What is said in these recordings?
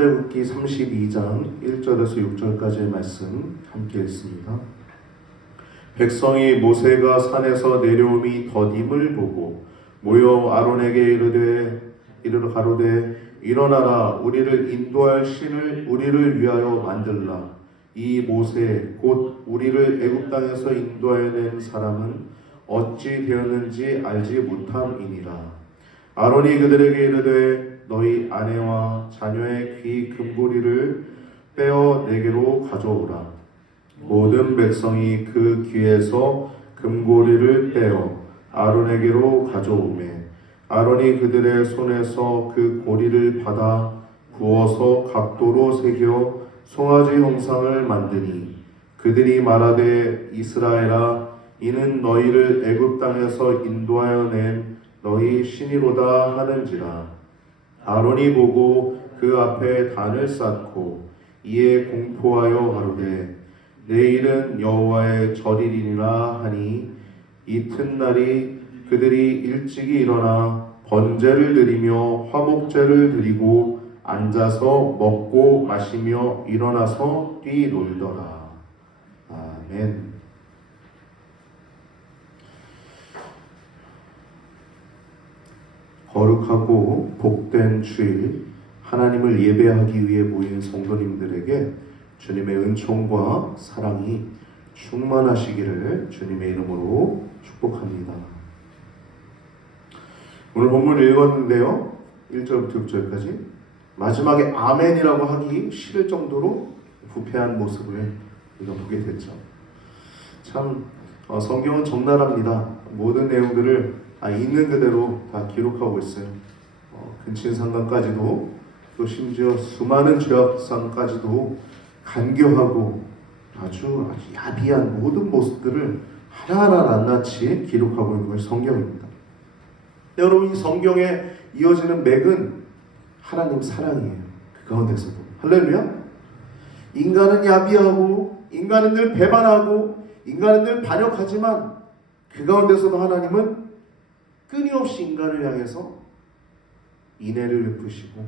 출애굽기 32장 1절에서 6절까지의 말씀 함께 읽습니다. 백성이 모세가 산에서 내려옴이 더딤을 보고 모여 아론에게 이르러 가로되 일어나라, 우리를 인도할 신을 우리를 위하여 만들라. 이 모세 곧 우리를 애굽 땅에서 인도하여 낸 사람은 어찌 되었는지 알지 못함이니라. 아론이 그들에게 이르되 너희 아내와 자녀의 귀 금고리를 빼어 내게로 가져오라. 모든 백성이 그 귀에서 금고리를 빼어 아론에게로 가져오매 아론이 그들의 손에서 그 고리를 받아 부어서 각도로 새겨 송아지 형상을 만드니 그들이 말하되 이스라엘아, 이는 너희를 애굽 땅에서 인도하여 낸 너희 신이로다 하는지라. 아론이 보고 그 앞에 단을 쌓고 이에 공포하여 가로되 내일은 여호와의 절이리라 하니 이튿날이 그들이 일찍이 일어나 번제를 드리며 화목제를 드리고 앉아서 먹고 마시며 일어나서 뛰놀더라. 아멘. 거룩하고 복된 주일, 하나님을 예배하기 위해 모인 성도님들에게 주님의 은총과 사랑이 충만하시기를 주님의 이름으로 축복합니다. 오늘 본문을 읽었는데요, 1절부터 6절까지 마지막에 아멘이라고 하기 싫을 정도로 부패한 모습을 우리가 보게 됐죠. 참 성경은 적나라합니다. 모든 내용들을 있는 그대로 다 기록하고 있어요. 근친상간까지도, 또 심지어 수많은 죄악상까지도 간교하고 아주 야비한 모든 모습들을 하나하나 낱낱이 기록하고 있는 것이 성경입니다. 여러분, 이 성경에 이어지는 맥은 하나님 사랑이에요. 그 가운데서도 할렐루야. 인간은 야비하고 인간은 늘 배반하고 인간은 늘 반역하지만 그 가운데서도 하나님은 끊임없이 인간을 향해서 인애를 베푸시고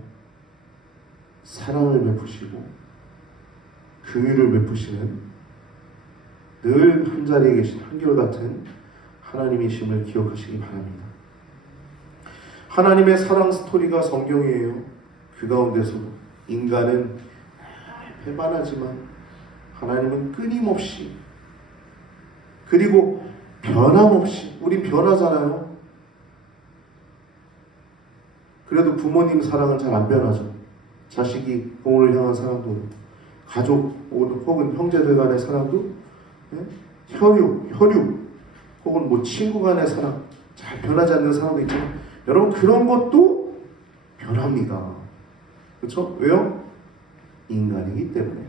사랑을 베푸시고 긍휼을 베푸시는 늘 한자리에 계신 한결같은 하나님이심을 기억하시기 바랍니다. 하나님의 사랑 스토리가 성경이에요. 그 가운데서도 인간은 배반하지만 하나님은 끊임없이, 그리고 변함없이, 우린 변하잖아요. 그래도 부모님 사랑은 잘 안 변하죠. 자식이 부모를 향한 사랑도, 가족 혹은 형제들 간의 사랑도, 혈육 혹은 친구 간의 사랑, 잘 변하지 않는 사랑도 있지만 여러분, 그런 것도 변합니다. 그렇죠? 왜요? 인간이기 때문에.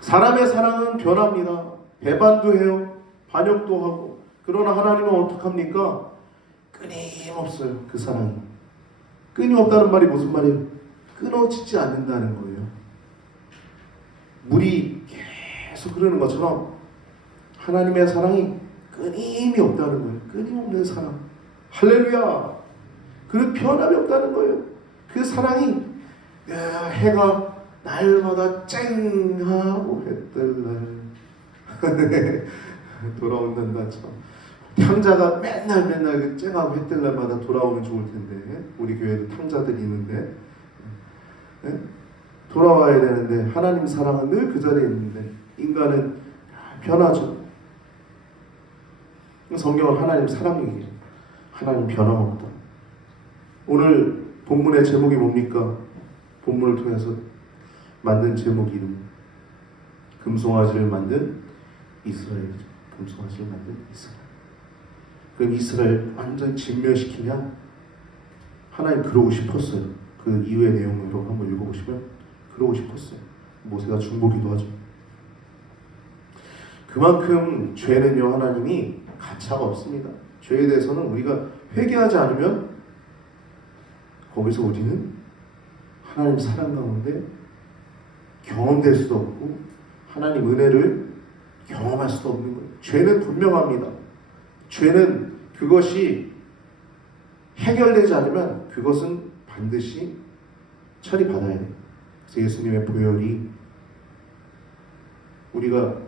사람의 사랑은 변합니다. 배반도 해요. 반역도 하고. 그러나 하나님은 어떡합니까? 끊임없어요. 그 사랑이. 끊임없다는 말이 무슨 말이에요? 끊어지지 않는다는 거예요. 물이 계속 흐르는 것처럼 하나님의 사랑이 끊임이 없다는 거예요. 끊임없는 사랑. 할렐루야. 그 변함이 없다는 거예요. 그 사랑이 해가 날마다 쨍하고 해뜰 날 돌아온단다. 참. 탕자가 맨날 그 쨍하고 해뜰 날마다 돌아오면 좋을 텐데, 우리 교회도 탕자들이 있는데, 돌아와야 되는데 하나님 사랑은 늘 그 자리에 있는데 인간은 변하죠. 성경은 하나님 사랑 얘기예요. 하나님 변함없다. 오늘 본문의 제목이 뭡니까? 본문을 통해서 만든 제목 이름, 금송아지를 만든 이스라엘이죠. 금송아지를 만든 이스라엘. 그럼 이스라엘 완전 진멸시키냐? 하나님 그러고 싶었어요. 그 이후의 내용으로 한번 읽어보시면 그러고 싶었어요. 모세가 중보기도 하죠. 그만큼 죄는요, 하나님이 가차가 없습니다. 죄에 대해서는 우리가 회개하지 않으면 거기서 우리는 하나님 사랑 가운데 경험될 수도 없고 하나님 은혜를 경험할 수도 없는 거예요. 죄는 분명합니다. 죄는 그것이 해결되지 않으면 그것은 반드시 처리받아야 돼. 그래서 예수님의 보혈이 우리가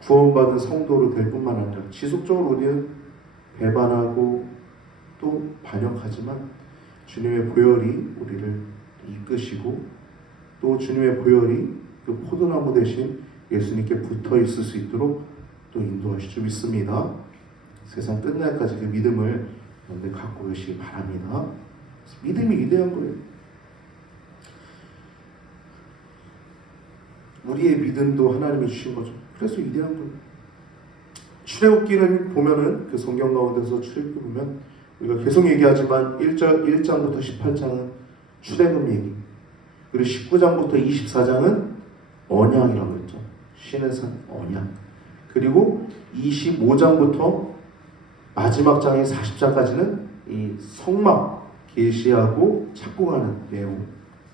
구원받은 성도로 될 뿐만 아니라 지속적으로 우리는 배반하고 또 반역하지만 주님의 보혈이 우리를 이끄시고 또 주님의 보혈이 그 포도나무 대신 예수님께 붙어 있을 수 있도록 또 인도하실 줄 믿습니다. 세상 끝날까지 그 믿음을 여러분들 갖고 계시기 바랍니다. 믿음이 위대한 거예요. 우리의 믿음도 하나님이 주신 거죠. 그래서 위대한 거예요. 출애굽기는 보면은 그 성경 가운데서 출애굽기 보면 우리가 계속 얘기하지만 1장부터 18장은 출애굽 얘기, 그리고 19장부터 24장은 언약이라고 했죠. 신의 산 언약. 그리고 25장부터 마지막 장인 40장까지는 이 성막 계시하고 착공하는 내용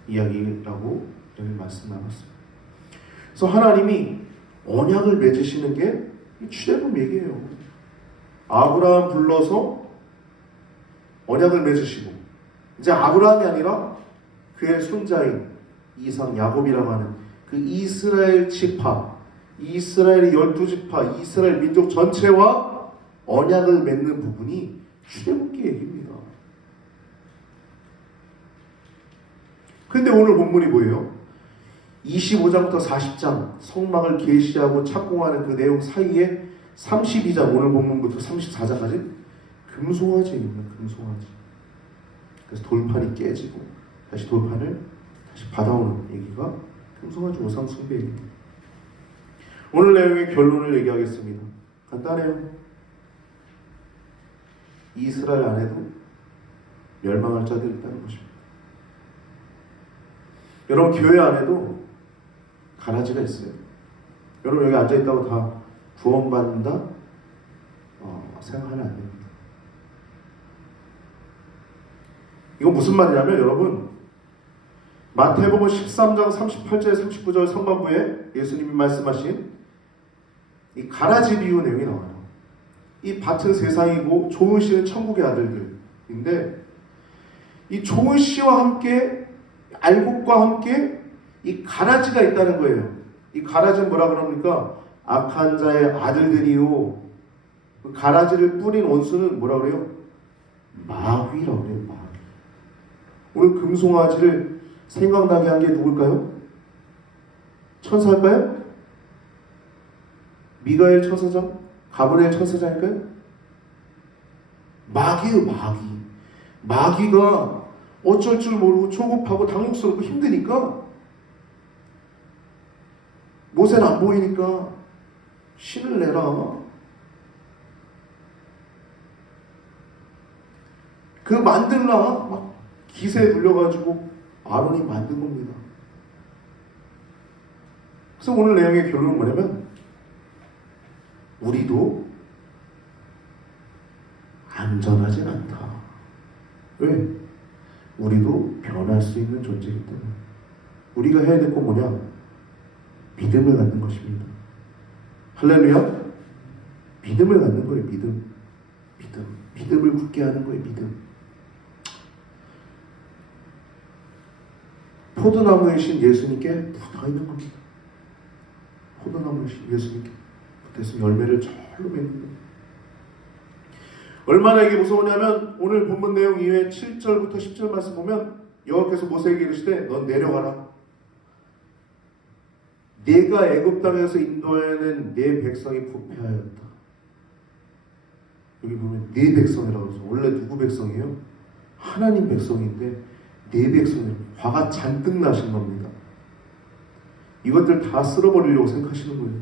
이야기라고 여기 말씀 나눴습니다. 그래서 하나님이 언약을 맺으시는 게 출애굽 얘기예요. 아브라함 불러서 언약을 맺으시고 이제 아브라함이 아니라 그의 손자인 이삭 야곱이라고 하는 그 이스라엘 지파, 이스라엘의 12지파, 이스라엘 민족 전체와 언약을 맺는 부분이 출애굽기 얘기입니다. 근데 오늘 본문이 뭐예요? 25장부터 40장 성막을 계시하고 착공하는 그 내용 사이에 32장 오늘 본문부터 34장까지 금송아지입니다. 금송아지. 그래서 돌판이 깨지고 다시 돌판을 다시 받아오는 얘기가 금송아지 우상 숭배 얘기입니다. 오늘 내용의 결론을 얘기하겠습니다. 간단해요. 이스라엘 안에도 멸망할 자들이 있다는 것입니다. 여러분 교회 안에도 가라지가 있어요. 여러분 여기 앉아있다고 다 구원받는다? 생각하면 안 됩니다. 이건 무슨 말이냐면 여러분 마태복음 13장 38절 39절 상반부에 예수님이 말씀하신 이 가라지 비유 내용이 나와요. 이 밭은 세상이고 좋은 씨는 천국의 아들들인데 이 좋은 씨와 함께 알곡과 함께 이 가라지가 있다는 거예요. 이 가라지는 뭐라 그럽니까? 악한 자의 아들들이요. 그 가라지를 뿌린 원수는 뭐라 그래요? 마귀라고 그래요. 마귀. 오늘 금송아지를 생각나게 한 게 누굴까요? 천사일까요? 미가엘 천사장? 가브리엘 천사장일까요? 마귀예요. 마귀. 마귀가 어쩔 줄 모르고 조급하고 당혹스럽고 힘드니까 모세는 안 보이니까 신을 내라. 그 만들라 막 기세에 눌려가지고 아론이 만든 겁니다. 그래서 오늘 내용의 결론은 뭐냐면 우리도 안전하진 않다. 왜? 우리도 변할 수 있는 존재이기 때문에 우리가 해야 될 건 뭐냐? 믿음을 갖는 것입니다. 할렐루야. 믿음을 갖는 거예요. 믿음을 굳게 하는 거예요. 믿음. 포도나무이신 예수님께 붙어 있는 겁니다. 포도나무이신 예수님께 붙어 있으면 열매를 절로 맺는 거예요. 얼마나 이게 무서우냐면 오늘 본문 내용 이후에 7절부터 10절 말씀 보면 여호와께서 모세에게 이르시되 넌 내려가라. 내가 애굽 땅에서 인도하여낸 내 백성이 부패하였다. 여기 보면 내 백성이라고 해서 원래 누구 백성이에요? 하나님 백성인데 내 백성이에요. 화가 잔뜩 나신 겁니다. 이것들 다 쓸어버리려고 생각하시는 거예요.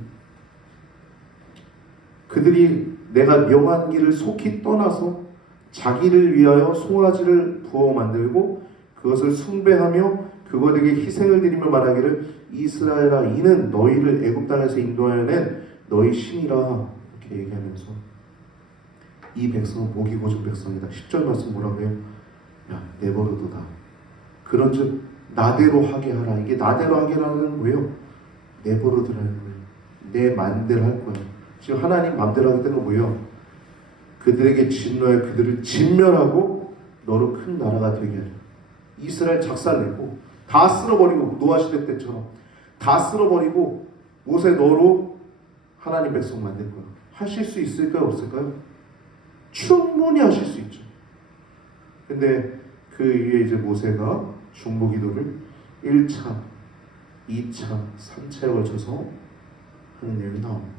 그들이 내가 명한 길을 속히 떠나서 자기를 위하여 송아지를 부어 만들고 그것을 숭배하며 그것에게 희생을 드리며 말하기를 이스라엘아 이는 너희를 애굽 땅에서 인도하여낸 너희 신이라 이렇게 얘기하면서 이 백성은 목이 고준 백성이다. 10절 말씀 뭐라고 해요? 야 내버려두다. 그런즉 나대로 하게 하라. 이게 나대로 하게 하라는 뭐예요? 내버려두라는 거예요. 내 맘대로 할 거야. 지금 하나님 맘대로 하기 때문에 뭐예요? 그들에게 진노해 그들을 진멸하고 너로 큰 나라가 되게 하려. 이스라엘 작살내고 다 쓸어버리고 노아 시대 때처럼 다 쓸어버리고 모세 너로 하나님 백성 만들 거야. 하실 수 있을까요? 없을까요? 충분히 하실 수 있죠. 근데 그 위에 이제 모세가 중보기도를 1차, 2차, 3차에 걸쳐서 하는 내용이 나옵니다.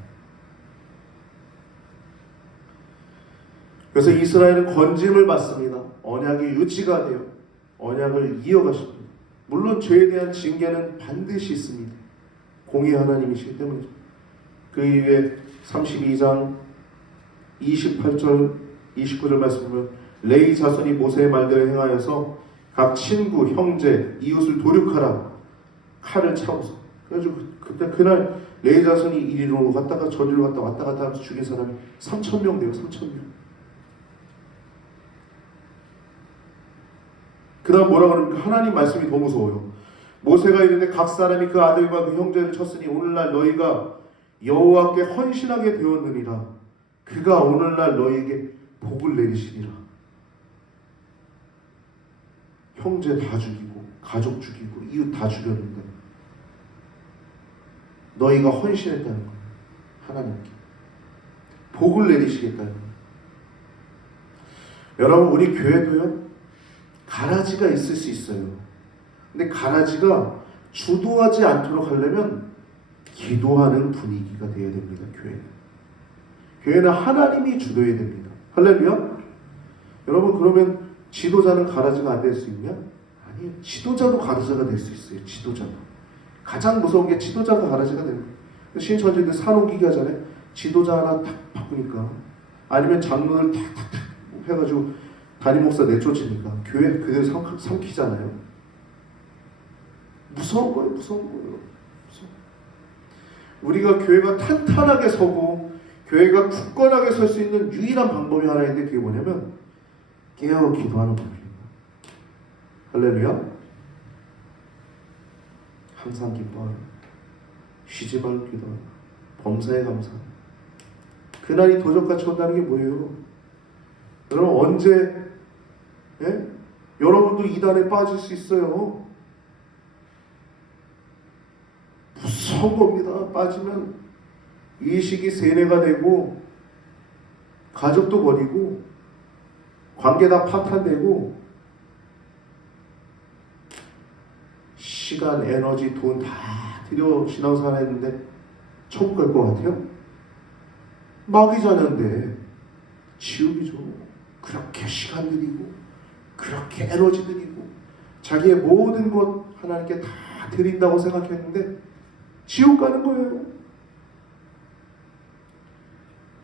그래서 이스라엘은 건짐을 받습니다. 언약이 유지가 돼요. 언약을 이어가십니다. 물론 죄에 대한 징계는 반드시 있습니다. 공의 하나님이시기 때문이죠. 그 이후에 32장 28절 29절 말씀 보면 레위 자손이 모세의 말대로 행하여서 각 친구, 형제, 이웃을 도륙하라. 칼을 차고서. 그래가지고 그때 그날 레위 자손이 이리로 갔다가 저리로 갔다 왔다 갔다 하면서 죽인 사람이 3,000명 돼요. 3,000명. 그 다음 뭐라 그럽니까? 하나님 말씀이 더 무서워요. 모세가 이르되 각 사람이 그 아들과 그 형제를 쳤으니 오늘날 너희가 여호와께 헌신하게 되었느니라. 그가 오늘날 너희에게 복을 내리시리라. 형제 다 죽이고 가족 죽이고 이웃 다 죽였는데 너희가 헌신했다는 거예요. 하나님께 복을 내리시겠다는 거예요. 여러분 우리 교회도요 가라지가 있을 수 있어요. 근데 가라지가 주도하지 않도록 하려면 기도하는 분위기가 되어야 됩니다. 교회는 하나님이 주도해야 됩니다. 할렐루야. 여러분 그러면 지도자는 가라지가 안 될 수 있냐? 아니요. 지도자도 가라지가 될 수 있어요. 지도자도. 가장 무서운 게 지도자가 가라지가 되는 거예요. 신천지들 산옥이기 하잖아요. 지도자 하나 탁 바꾸니까 아니면 장로를 탁탁탁 해가지고 담임 목사 내쫓으니까 교회 그대로 삼키잖아요. 무서운 거예요. 무서운 거예요. 우리가 교회가 탄탄하게 서고 교회가 굳건하게 설 수 있는 유일한 방법이 하나 있는데 그게 뭐냐면 깨어 기도하는 법입니다. 할렐루야. 항상 기뻐하라. 쉬지 말고 기도하라. 범사에 감사하라. 그날이 도적같이 온다는 게 뭐예요? 여러분 언제 여러분도 이단에 빠질 수 있어요. 무서운 겁니다. 빠지면 의식이 세뇌가 되고 가족도 버리고 관계 다 파탄되고 시간, 에너지, 돈 다 들여 신앙생활 했는데 천국 갈 것 같아요? 마귀자는데 지옥이죠. 그렇게 시간 들이고 그렇게 에너지 들이고 자기의 모든 것 하나님께 다 드린다고 생각했는데 지옥 가는 거예요.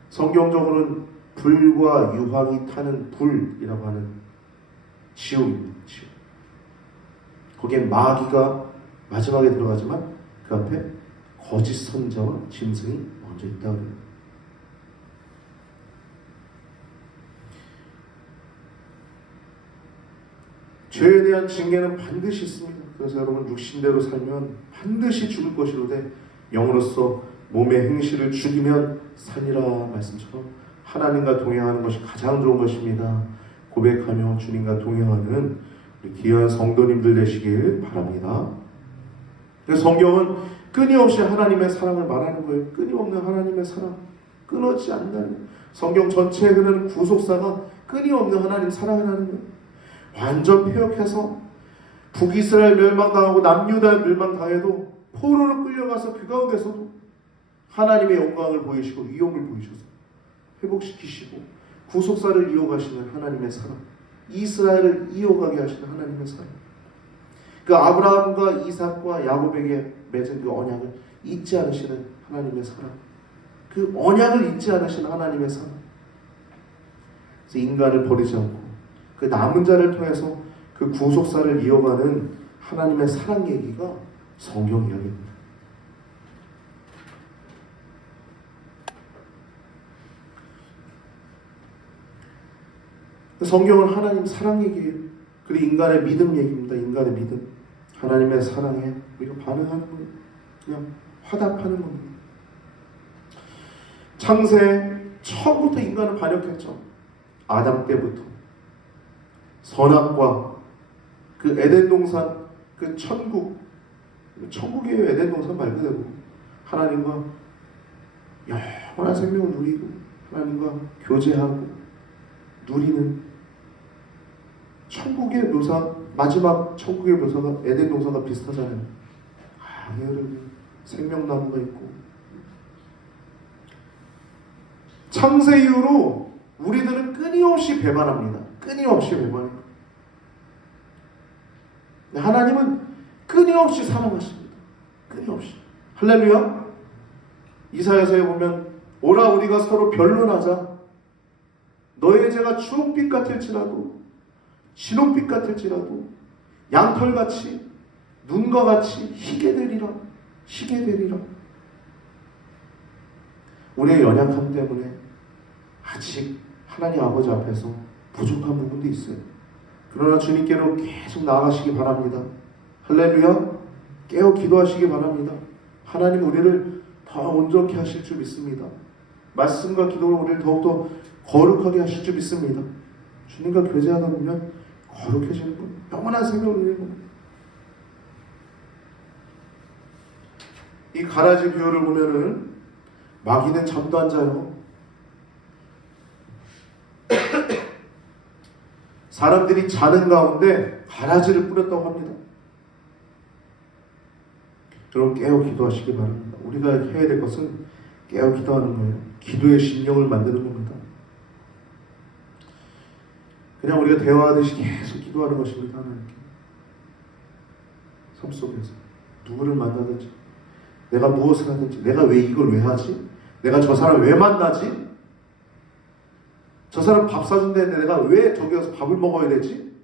성경적으로는 불과 유황이 타는 불이라고 하는 지옥입니다. 지옥. 거기에 마귀가 마지막에 들어가지만 그 앞에 거짓 선자와 짐승이 먼저 있다고 해요. 죄에 대한 징계는 반드시 있습니다. 그래서 여러분 육신대로 살면 반드시 죽을 것이로되 영으로서 몸의 행실을 죽이면 산이라 말씀처럼 하나님과 동행하는 것이 가장 좋은 것입니다. 고백하며 주님과 동행하는 우리 귀한 성도님들 되시길 바랍니다. 그래서 성경은 끊임없이 하나님의 사랑을 말하는 거예요. 끊임없는 하나님의 사랑, 끊어지지 않는다는 성경 전체에 흐르는 구속사가 끊임없는 하나님 사랑을 하는 거예요. 완전 폐역해서 북이스라엘 멸망당하고 남유다 멸망당해도 포로로 끌려가서 그 가운데서도 하나님의 영광을 보이시고 위엄을 보이셔서 회복시키시고 구속사를 이어가시는 하나님의 사랑, 이스라엘을 이어가게 하시는 하나님의 사랑, 그 아브라함과 이삭과 야곱에게 맺은 그 언약을 잊지 않으시는 하나님의 사랑, 그 언약을 잊지 않으시는 하나님의 사랑. 그래서 인간을 버리지 않고 그 남은 자를 통해서 그 구속사를 이어가는 하나님의 사랑 얘기가 성경 이야기입니다. 성경은 하나님 사랑 얘기예요. 그리고 인간의 믿음 얘기입니다. 인간의 믿음. 하나님의 사랑에 우리가 반응하는 거예요. 그냥 화답하는 겁니다. 창세 처음부터 인간은 반역했죠. 아담 때부터 선악과 그 에덴 동산, 그 천국이에요. 에덴 동산 말 그대로 하나님과 영원한 생명을 누리고 하나님과 교제하고 누리는 천국의 묘사, 마지막 천국의 묘사가 에덴 동산과 비슷하잖아요. 여러분, 생명나무가 있고 창세 이후로 우리들은 끊임없이 배반합니다. 끊임없이 배반해요. 하나님은 끊임없이 사랑하십니다. 끊임없이. 할렐루야. 이사야서에 보면 오라 우리가 서로 변론하자. 너의 죄가 주홍빛 같을지라도 진홍빛 같을지라도 양털같이 눈과 같이 희게 되리라. 희게 되리라. 우리의 연약함 때문에 아직 하나님 아버지 앞에서 부족한 부분도 있어요. 그러나 주님께로 계속 나아가시기 바랍니다. 할렐루야. 깨어 기도하시기 바랍니다. 하나님 우리를 더 온전케 하실 줄 믿습니다. 말씀과 기도로 우리를 더욱더 거룩하게 하실 줄 믿습니다. 주님과 교제하다 보면 거룩해지는 것, 영원한 생명을 누리는 것. 이 가라지 비유를 보면은 마귀는 잠도 안 자요. 사람들이 자는 가운데 가라지를 뿌렸다고 합니다. 여러분 깨어 기도하시기 바랍니다. 우리가 해야 될 것은 깨어 기도하는 거예요. 기도의 심령을 만드는 겁니다. 그냥 우리가 대화하듯이 계속 기도하는 것입니다. 하나님께 삶 속에서 누구를 만나든지 내가 무엇을 하든지 내가 왜 이걸 왜 하지? 내가 저 사람 왜 만나지? 저 사람 밥 사준다는데 내가 왜 저기 가서 밥을 먹어야 되지?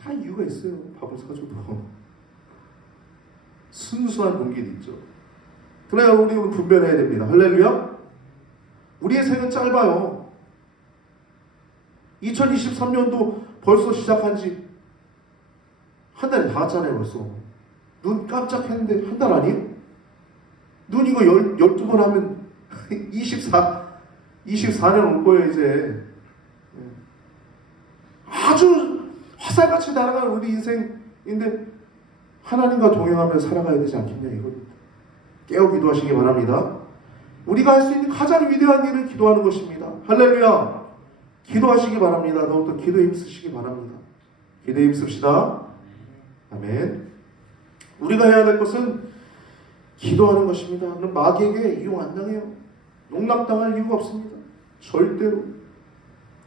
다 이유가 있어요. 밥을 사줘도 순수한 동기도 있죠. 그래야 우리는 분별해야 됩니다. 할렐루야. 우리의 생은 짧아요. 2023년도 벌써 시작한 지 한 달이 다 갔잖아요. 벌써 눈 깜짝했는데 한 달 아니에요? 눈 이거 12번 하면 24년 올 거예요. 이제 아주 화살같이 날아가는 우리 인생인데 하나님과 동행하며 살아가야 되지 않겠냐 이겁니다. 깨어 기도하시기 바랍니다. 우리가 할 수 있는 가장 위대한 일은 기도하는 것입니다. 할렐루야. 기도하시기 바랍니다. 더욱더 기도에 힘쓰시기 바랍니다. 기도에 힘씁시다. 아멘. 우리가 해야 될 것은 기도하는 것입니다. 마귀에게 이용 안 당해요. 용납당할 이유가 없습니다. 절대로.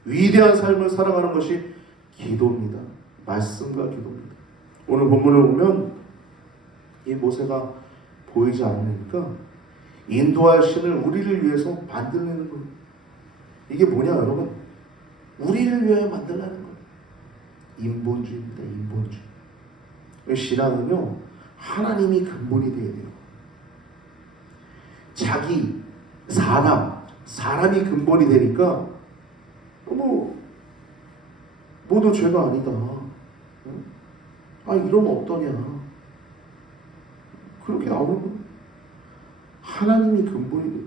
위대한 삶을 살아가는 것이 기도입니다. 말씀과 기도입니다. 오늘 본문을 보면 이 모세가 보이지 않으니까 인도할 신을 우리를 위해서 만들려는 거예요. 이게 뭐냐 여러분? 우리를 위하여 만들라는 거예요. 인본주의입니다. 인본주의. 신앙은요 하나님이 근본이 되어야 돼요. 자기 사람이 근본이 되니까 모두 죄가 아니다. 이러면 어떠냐. 그렇게 나오는 거예요. 하나님이 근본이 돼요.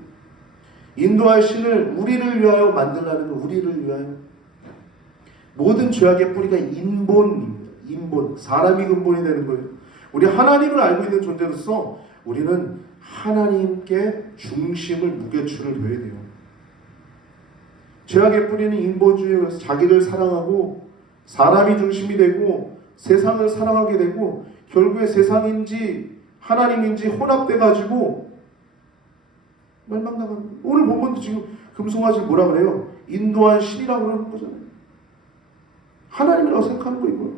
인도할 신을 우리를 위하여 만들라는 거. 우리를 위하여. 모든 죄악의 뿌리가 인본입니다. 인본. 사람이 근본이 되는 거예요. 우리 하나님을 알고 있는 존재로서 우리는 하나님께 중심을 무게추를 둬야 돼요. 죄악의 뿌리는 인본주의에서 자기를 사랑하고 사람이 중심이 되고 세상을 사랑하게 되고 결국에 세상인지 하나님인지 혼합돼가지고 멸망당하는 거예요. 오늘 본문도 지금 금송아지 뭐라 그래요? 인도한 신이라고 그러는 거잖아요. 하나님이라고 생각하는 거 이거예요.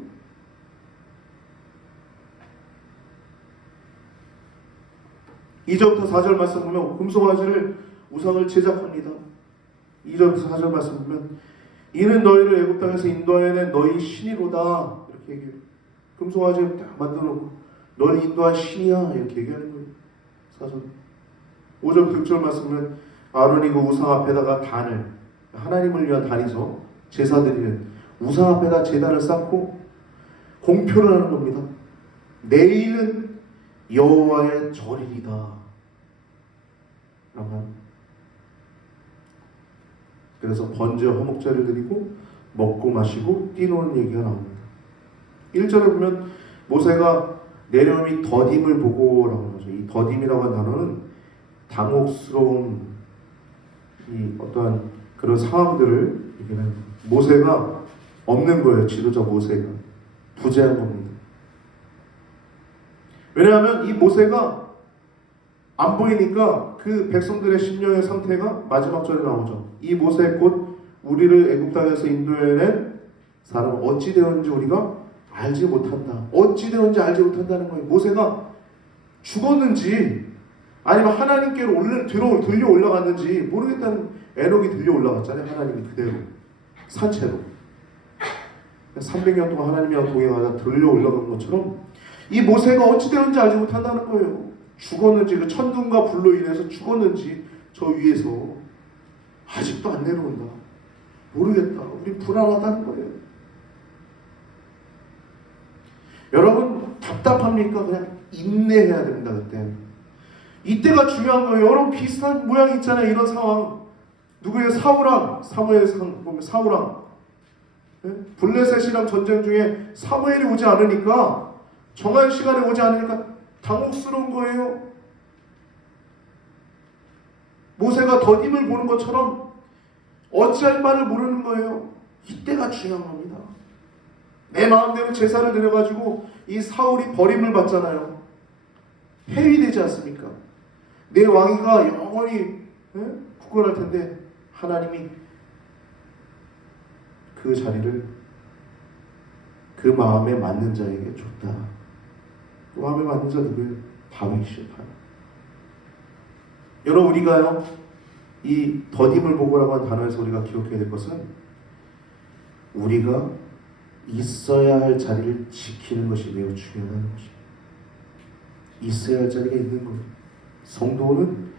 2절부터 4절 말씀 보면 금송아지를 우상을 제작합니다. 2절부터 4절 말씀 보면 이는 너희를 애굽 땅에서 인도하여낸 너희 신이로다 이렇게 얘기해요. 금송아지를 딱 만들어놓고 너를 인도한 신이야 이렇게 얘기하는 거예요. 4절 5절부터 6절 말씀 보면 아론이 그 우상 앞에다가 단을 하나님을 위한 단이죠. 제사드리는 우상 앞에다 제단을 쌓고 공표를 하는 겁니다. 내일은 여호와의 절일이다. 그래서 번제 허목제를 드리고 먹고 마시고 뛰노는 얘기가 나옵니다. 1절에 보면 모세가 내려오니 더딤을 보고라고 하죠. 이 더딤이라고 하는 단어는 당혹스러운 이 어떠한 그런 상황들을 얘기하는 모세가 없는 거예요. 지도자 모세가 부재한 겁니다. 왜냐하면 이 모세가 안 보이니까 그 백성들의 심령의 상태가 마지막 절에 나오죠. 이 모세 곧 우리를 애굽 땅에서 인도해낸 사람은 어찌 되었는지 우리가 알지 못한다. 어찌 되었는지 알지 못한다는 거예요. 모세가 죽었는지 아니면 하나님께로 들려 올라갔는지 모르겠다는. 에녹이 들려 올라갔잖아요. 하나님이 그대로 산채로 300년 동안 하나님이랑 동행하다 들려 올라간 것처럼 이 모세가 어찌 되었는지 알지 못한다는 거예요. 죽었는지 그 천둥과 불로 인해서 죽었는지 저 위에서 아직도 안 내려온다. 모르겠다. 우리 불안하다는 거예요. 여러분 답답합니까? 그냥 인내해야 됩니다. 그때 이때가 중요한 거예요. 여러분 비슷한 모양이 있잖아요. 이런 상황 누구예요? 사울왕 사무엘상 보면 사울왕 블레셋이랑 전쟁 중에 사무엘이 오지 않으니까 정한 시간에 오지 않으니까 당혹스러운 거예요. 모세가 더딤을 보는 것처럼 어찌할 바를 모르는 거예요. 이때가 중요한 겁니다. 내 마음대로 제사를 드려가지고 이 사울이 버림을 받잖아요. 해위되지 않습니까? 내 왕위가 영원히 굳건할 텐데 하나님이 그 자리를 그 마음에 맞는 자에게 줬다. 그 마음에 맞는 자 누구예요? 다윗이요. 여러분 우리가요 이 더딤을 보고라고 한 단어에서 우리가 기억해야 될 것은 우리가 있어야 할 자리를 지키는 것이 매우 중요한 것입니다. 있어야 할 자리가 있는 거예요. 성도는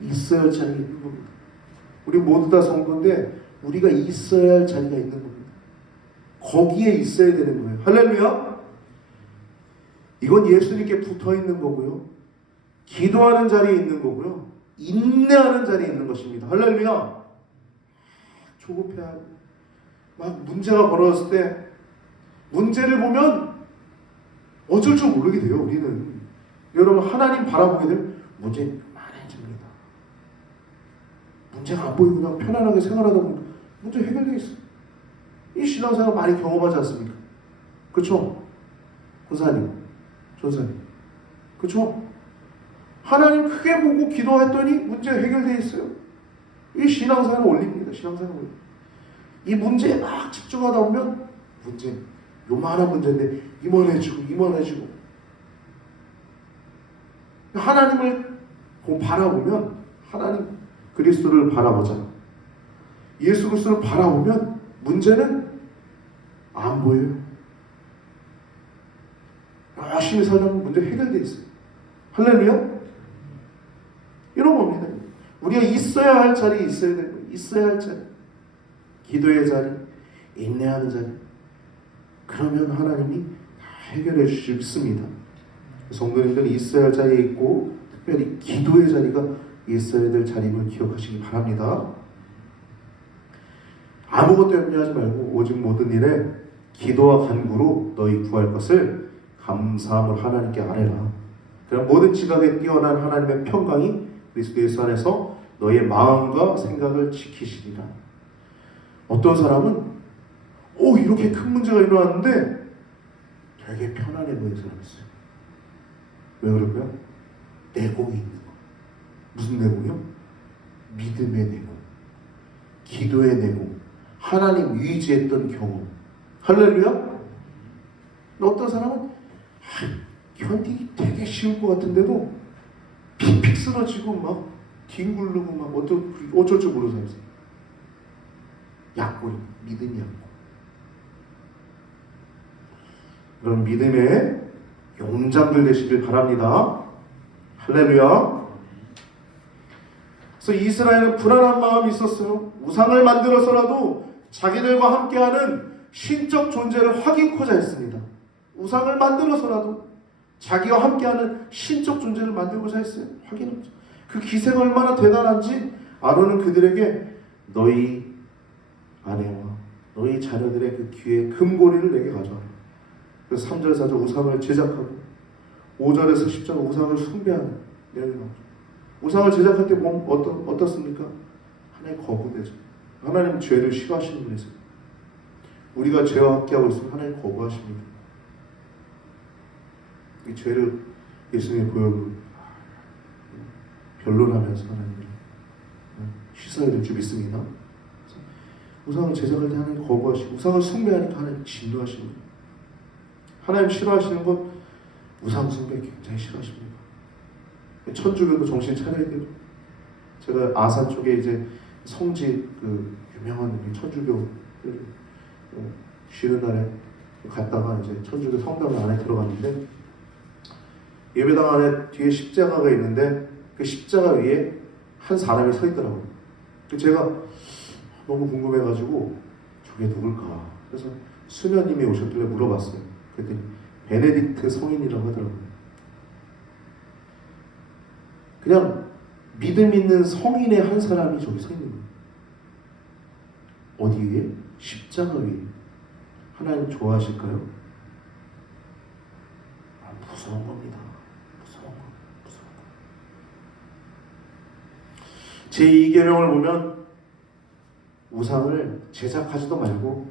있어야 할 자리가 있는 겁니다. 우리 모두 다 성도인데 우리가 있어야 할 자리가 있는 겁니다. 거기에 있어야 되는 거예요. 할렐루야. 이건 예수님께 붙어있는 거고요. 기도하는 자리에 있는 거고요. 인내하는 자리에 있는 것입니다. 할렐루야. 조급해하고 막 문제가 벌어졌을 때 문제를 보면 어쩔 줄 모르게 돼요. 우리는 여러분 하나님 바라보게 되면 문제 많아집니다. 문제가 안 보이고 그냥 편안하게 생활하다 보니까 문제 해결되어 있어요. 이 신앙생활 많이 경험하지 않습니까? 그렇죠? 권사님, 전사님, 그렇죠? 하나님 크게 보고 기도했더니 문제 해결되어 있어요. 이 신앙생활 올립니다. 신앙생활 올립니다. 이 문제에 막 집중하다 보면 문제, 요만한 문제인데 임원해지고 하나님을 바라보면 하나님 그리스도를 바라보자. 예수 그리스도를 바라보면 문제는 안 보여요. 열심히 살다 보면 문제 해결되어 있어요. 할렐루야. 이런 겁니다. 우리가 있어야 할 자리에 있어야 되는 거예요. 있어야 할 자리. 기도의 자리, 인내하는 자리. 그러면 하나님이 해결해 주십니다. 성도님들은 있어야 할 자리에 있고 특별히 기도의 자리가 있어야 될 자리임을 기억하시기 바랍니다. 아무것도 염려하지 말고 오직 모든 일에 기도와 간구로 너희 구할 것을 감사함을 하나님께 아뢰라. 그럼 모든 지각에 뛰어난 하나님의 평강이 그리스도 예수 안에서 너의 마음과 생각을 지키시리라. 어떤 사람은 이렇게 큰 문제가 일어났는데 되게 편안해 보이는 사람이 있어요. 왜 그럴까요? 내공이 있는 거. 무슨 내공이요? 믿음의 내공, 기도의 내공, 하나님 의지했던 경험. 할렐루야. 어떤 사람은 견디기 되게 쉬울 것 같은데도 픽픽 쓰러지고 막 뒹굴르고 막 어쩔 줄 모르는 사람이 있어요. 약골, 믿음이 약골. 그런 믿음의 용장들 되시길 바랍니다. 할렐루야. 그래서 이스라엘은 불안한 마음이 있었어요. 우상을 만들어서라도 자기들과 함께하는 신적 존재를 확인코자 했습니다. 우상을 만들어서라도 자기와 함께하는 신적 존재를 만들고자 했어요. 확인하자. 그 기세가 얼마나 대단한지 아론은 그들에게 너희 아내와 너희 자녀들의 그 귀에 금고리를 내게 가져와라. 그래서 3절 4절 우상을 제작하고 5절에서 10절 우상을 숭배하는 내용이 나오죠. 우상을 제작할 때 어떻습니까? 하나님 거부되죠. 하나님 죄를 싫어하시는 분이세요. 우리가 죄와 함께하고 있으면 하나님 거부하십니다. 이 죄를 예수님의 보혈로 변론하면서 하나님을 씻어야 될 줄 믿습니다. 우상을 제작할 때 하나님 거부하시고 우상을 숭배하니까 하나님 진노하십니다. 하나님 싫어하시는 것 우상 숭배 굉장히 싫어하십니다. 천주교도 정신 차려야 돼요. 제가 아산 쪽에 이제 성지 그 유명한 천주교 쉬는 날에 갔다가 이제 천주교 성당 안에 들어갔는데 예배당 안에 뒤에 십자가가 있는데 그 십자가 위에 한 사람이 서 있더라고요. 제가 너무 궁금해가지고 저게 누굴까? 그래서 수녀님이 오셨길래 물어봤어요. 그랬더니 베네딕트 성인이라고 하더라고요. 그냥 믿음 있는 성인의 한 사람이 저기 서 있는 거예요. 어디 위에? 십자가 위에. 하나님 좋아하실까요? 무서운 겁니다. 무서운 거. 제2계명을 보면 우상을 제작하지도 말고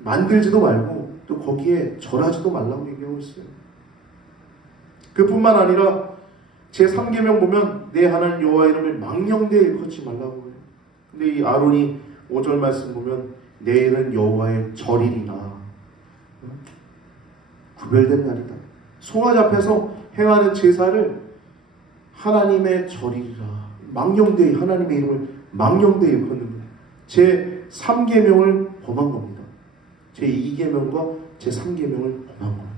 만들지도 말고 또 거기에 절하지도 말라고 얘기하고 있어요. 그뿐만 아니라 제3계명 보면 내 하나님 여호와 이름을 망령되이 일컫지 말라고 해요. 근데 이 아론이 5절 말씀 보면 내일은 여호와의 절이리라. 구별된 날이다. 송아지 앞에서 행하는 제사를 하나님의 절이리라. 망령되이 하나님의 이름을 망령되이 일컫는 거예요. 제3계명을 범한 겁니다. 제2계명과 제3계명을 범한 거예요.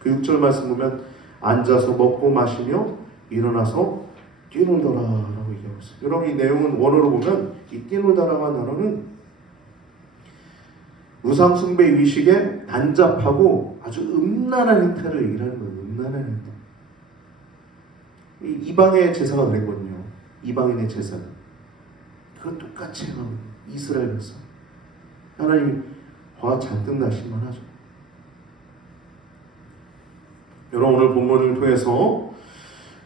그 6절 말씀 보면 앉아서 먹고 마시며 일어나서 뛰놀더라라고 얘기하고 있어요. 여러분 이 내용은 원어로 보면 이 뛰놀다라는 단어는 우상 숭배 의식에 난잡하고 아주 음란한 행태를 얘기하는 거예요. 음란한 행태. 이방의 제사가 그랬거든요. 이방인의 제사는 그거 똑같이 행합니다. 이스라엘 백성. 하나님이 화 잔뜩 나실만 하죠. 여러분 오늘 본문을 통해서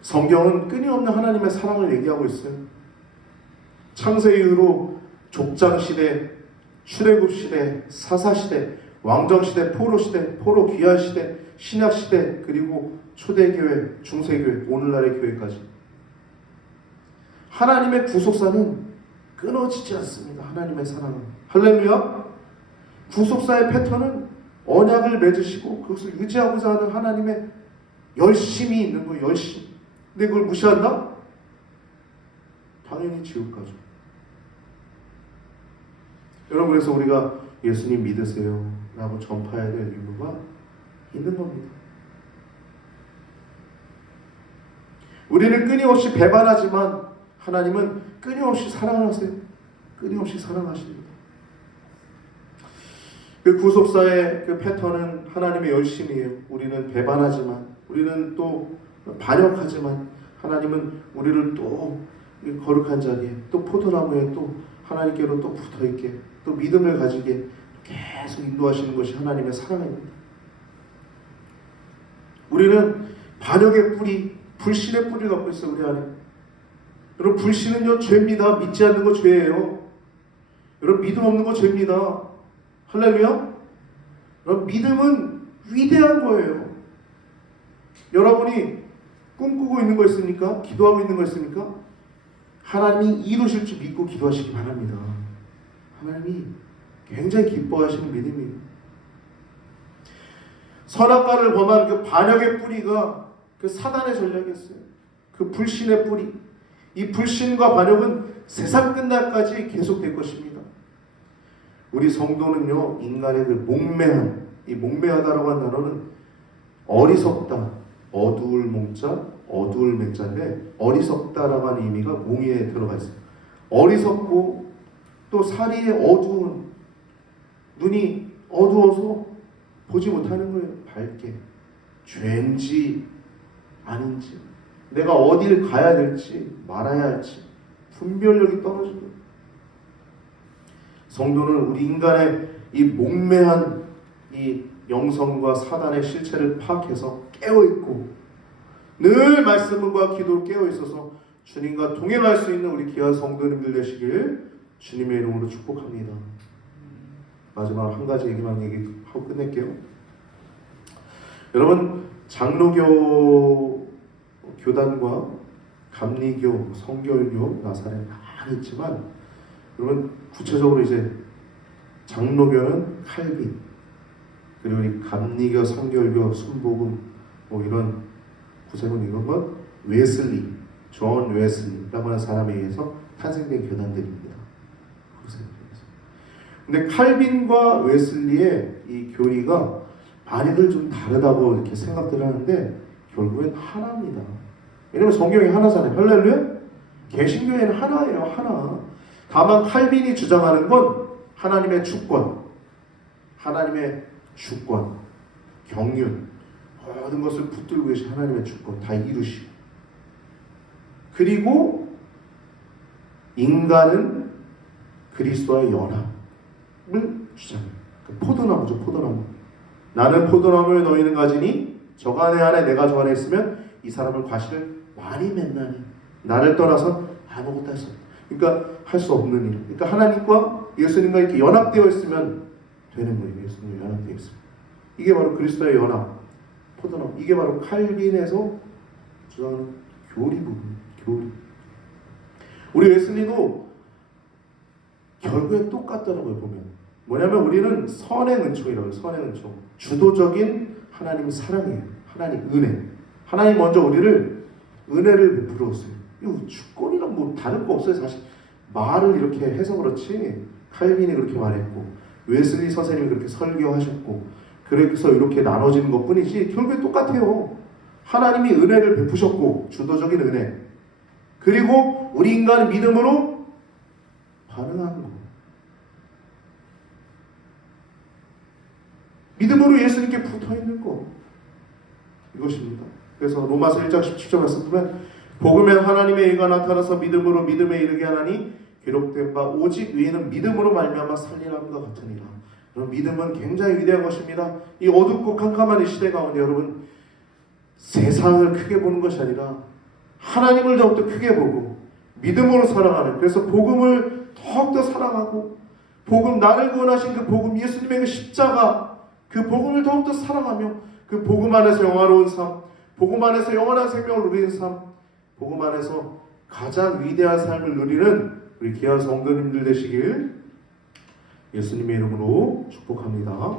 성경은 끊임없는 하나님의 사랑을 얘기하고 있어요. 창세 이후로 족장시대, 출애굽시대, 사사시대, 왕정시대, 포로시대, 포로 귀환시대, 신약시대, 그리고 초대교회, 중세교회, 오늘날의 교회까지 하나님의 구속사는 끊어지지 않습니다. 하나님의 사랑은. 할렐루야. 구속사의 패턴은 언약을 맺으시고 그것을 유지하고자 하는 하나님의 열심이 있는 거예요. 열심. 근데 그걸 무시한다? 당연히 지옥 가죠. 여러분 그래서 우리가 예수님 믿으세요 라고 전파해야 될 이유가 있는 겁니다. 우리는 끊임없이 배반하지만 하나님은 끊임없이 사랑하세요. 끊임없이 사랑하십니다. 그 구속사의 그 패턴은 하나님의 열심이에요. 우리는 배반하지만, 우리는 또 반역하지만 하나님은 우리를 또 거룩한 자리에, 또 포도나무에 또 하나님께로 또 붙어있게, 또 믿음을 가지게 계속 인도하시는 것이 하나님의 사랑입니다. 우리는 반역의 뿌리, 불신의 뿌리를 갖고 있어요. 우리 안에. 여러분 불신은요 죄입니다. 믿지 않는 거 죄예요. 여러분 믿음 없는 거 죄입니다. 할렐루야. 여러분 믿음은 위대한 거예요. 여러분이 꿈꾸고 있는 거 있습니까? 기도하고 있는 거 있습니까? 하나님이 이루실 줄 믿고 기도하시기 바랍니다. 하나님이 굉장히 기뻐하시는 믿음이에요. 선악과를 범한 그 반역의 뿌리가 그 사단의 전략이었어요. 그 불신의 뿌리. 이 불신과 반역은 세상 끝날까지 계속될 것입니다. 우리 성도는요, 인간의 그 몽매한, 이 몽매하다라고 하는 단어는 어리석다, 어두울 몽자, 어두울 맹자인데 어리석다라고 하는 의미가 몽에 들어가 있어요. 어리석고 또 사리에 어두운, 눈이 어두워서 보지 못하는 거예요. 밝게. 죄인지 아닌지, 내가 어디를 가야 될지 말아야 할지 분별력이 떨어지고, 성도는 우리 인간의 이 목매한 이 영성과 사단의 실체를 파악해서 깨어있고 늘 말씀과 기도로 깨어있어서 주님과 동행할 수 있는 우리 귀한 성도님들 되시길 주님의 이름으로 축복합니다. 마지막 한 가지 얘기만 얘기하고 끝낼게요. 여러분, 장로교 교단과 감리교, 성결교, 나사렛 많이 있지만 여러분 구체적으로 이제 장로교는 칼빈, 그리고 이 감리교, 성결교, 순복음 뭐 이런 구세군 이런 건 웨슬리, 존 웨슬리라고 하는 사람에 의해서 탄생된 교단들입니다. 근데 칼빈과 웨슬리의 이 교리가 많이들 좀 다르다고 이렇게 생각들 하는데 결국엔 하나입니다. 왜냐면 성경이 하나잖아요. 할렐루야? 개신교회는 하나예요. 하나. 다만 칼빈이 주장하는 건 하나님의 주권, 하나님의 주권, 경륜, 모든 것을 붙들고 계신 하나님의 주권 다 이루시고, 그리고 인간은 그리스도와의 연합을 주장해요. 포도나무죠. 포도나무. 나는 포도나무에 너희는 가지니 저가 내 안에 내가 저 안에 있으면 이 사람은 과실을 많이 맺나니 나를 떠나서 아무것도 할 수 없다. 그러니까 할 수 없는 일. 그러니까 하나님과 예수님과 이렇게 연합되어 있으면 되는 거예요. 예수님과 연합되어 있으면. 이게 바로 그리스도의 연합, 포도나무. 이게 바로 칼빈에서 주장하는 교리 부분. 교리. 우리 웨슬리도 결국에 똑같다는 걸 보면 뭐냐면 우리는 선행 은총이라고 해요. 선행 은총. 주도적인 하나님 사랑이에요. 하나님 은혜. 하나님 먼저 우리를 은혜를 베풀었어요. 이거 주권이랑 뭐 다를 거 없어요. 사실 말을 이렇게 해서 그렇지 칼빈이 그렇게 말했고 웨슬리 선생님이 그렇게 설교하셨고 그래서 이렇게 나눠지는 것 뿐이지 결국에 똑같아요. 하나님이 은혜를 베푸셨고 주도적인 은혜, 그리고 우리 인간은 믿음으로 반응하는 거. 믿음으로 예수님께 붙어있는 거. 이것입니다. 그래서 로마서 1장 17절 말씀 보면 복음에 하나님의 의가 나타나서 믿음으로 믿음에 이르게 하나니 기록된 바 오직 의인은 믿음으로 말미암아 살리람과 같으니라. 여러분, 믿음은 굉장히 위대한 것입니다. 이 어둡고 캄캄한 이 시대 가운데 여러분 세상을 크게 보는 것이 아니라 하나님을 더욱더 크게 보고 믿음으로 살아가는, 그래서 복음을 더욱더 사랑하고 복음, 나를 구원하신 그 복음, 예수님의 그 십자가, 그 복음을 더욱더 사랑하며 그 복음 안에서 영화로운 삶, 복음 안에서 영원한 생명을 누리는 삶, 복음 안에서 가장 위대한 삶을 누리는 우리 귀한 성도님들 되시길 예수님의 이름으로 축복합니다.